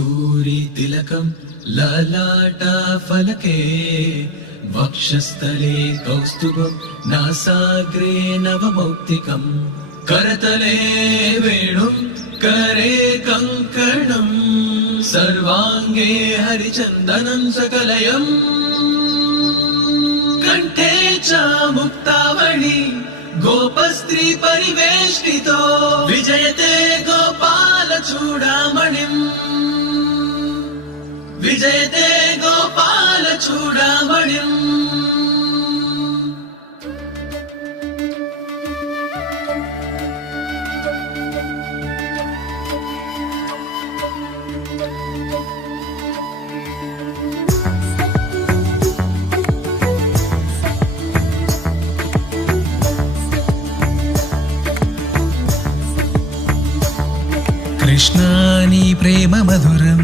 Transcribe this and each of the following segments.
कस्तूरी तिलकं ललाटफलके वक्षस्थले कौस्तुभं नासाग्रे नवमौक्तिकं करतले वेणुं करे कङ्कणं सर्वाङ्गे हरिचन्दनं सकलयं कंठे च मुक्तावळी गोपस्त्री परिवेष्टितो विजयते गोपाल चूडामणिं विजयते गोपाल चूडामणिम् कृष्णानि प्रेम मधुरं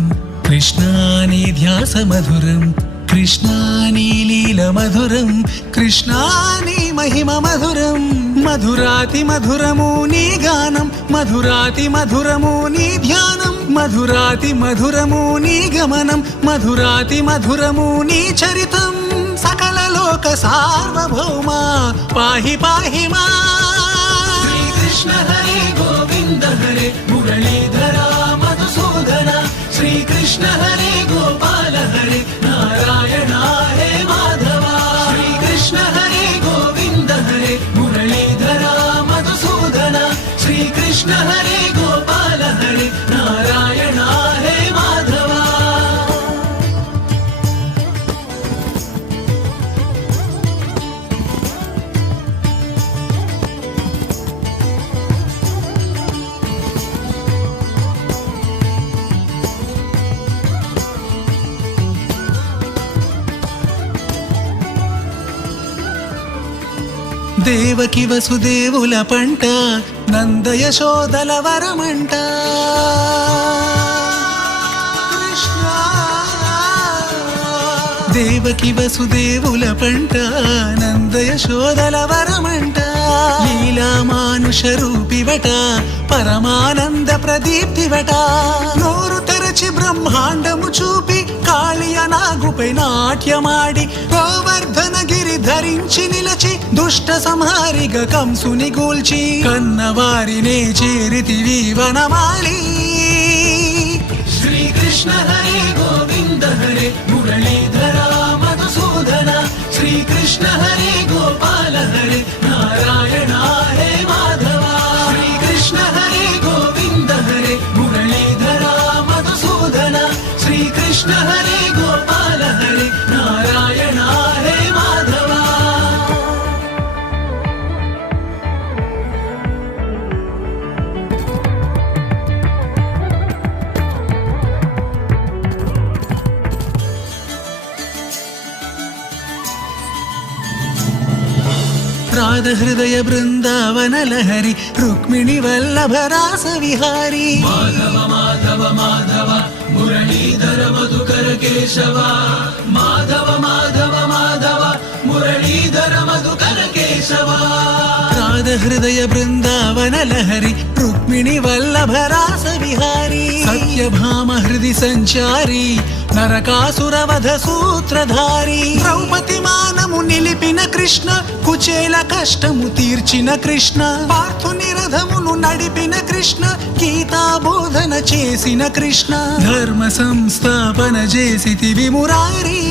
कृष्णानि ध्यास मधुरं कृष्णानि लील मधुरं कृष्णानि महिम मधुरं मधुराति मधुरमूनि गानं मधुराति मधुरमूनि ध्यानं मधुराति मधुरमूनि गमनं मधुराति मधुरमूनि चरितं सकल लोक सार्वभौमा पाहि पाहि मा। श्री कृष्ण हरे गोविंद हरे मुरलीधरा मधुसूदन श्री कृष्ण हरे गोपाल हरे नारायण हे माधवा श्री कृष्ण हरे गोविंद हरे मुरलीधरा मधुसूदन श्री कृष्ण हरे गोपाल हरे नारायण हे माधवा। దేవకి వసుదేవుల పంట నంద యశోదల వరమంట కృష్ణ దేవకి వసుదేవుల పంట నంద యశోదల వరమంట లీలా మానుష రూపివట పరమానంద ప్రదీప్తివట నోరు తెరచి బ్రహ్మాండము చూపి కాళియ నాగుపై నాట్యమాడి గోవర్ధన గిరి ధరించి నిలచి దుష్ట సంహారిగ కంసుని గూల్చి కన్నవారినే చేరితివి వనమాలి। श्री कृष्ण हरे गोविंद हरे मुरलीधरा मधुसूदन श्री कृष्ण हरे गोपाल हरे नारायण हे माधवा श्री कृष्ण हरे गोविंद हरे मुरलीधरा मधुसूदन श्री कृष्ण हरे गोपाल हरे नारायण हे माधवा। రాధ హృదయ బృందావన లహరి రుక్మిణి వల్లభ రాస విహారీ माधव माधव माधव मुरलीधर मधुकर केशव माधव माधव माधव मुरलीधर मधुकर केशव। రాధ హృదయ బృందావన లహరి రుక్మిణి వల్లభ రాస విహారీ సత్యభామ హృది సంచారి నరకాసుర వధ సూత్రధారి ద్రౌపది మానము నిలిపిన కృష్ణ కుచేల కష్టము తీర్చిన కృష్ణ పార్థుని రథమును నడిపిన కృష్ణ గీతా బోధన చేసిన కృష్ణ ధర్మ సంస్థాపన చేసితివి మురారీ।